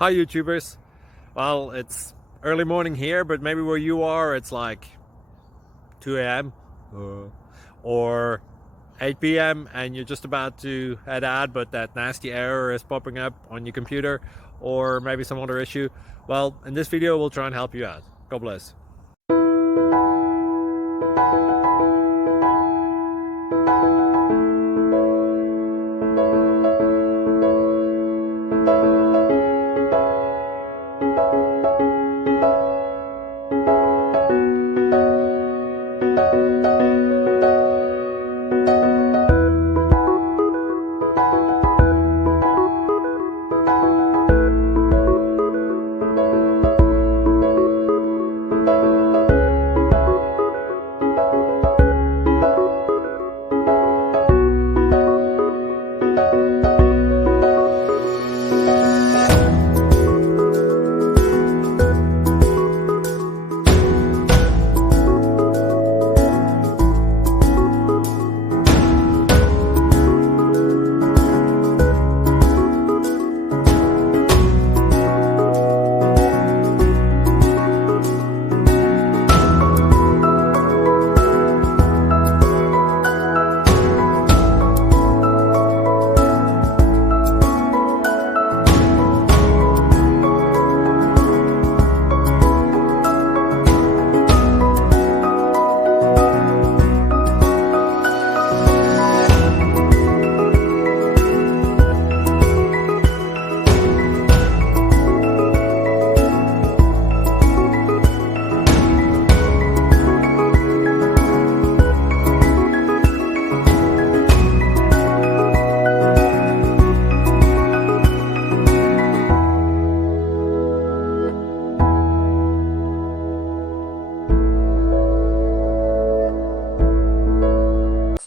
Hi YouTubers. Well, it's early morning here, but maybe where you are it's like 2 a.m. or 8 p.m. and you're just about to head out, but that nasty error is popping up on your computer, or maybe some other issue. Well, in this video we'll try and help you out. God bless.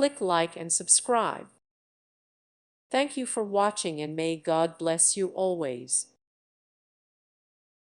Click like and subscribe. Thank you for watching, and may God bless you always.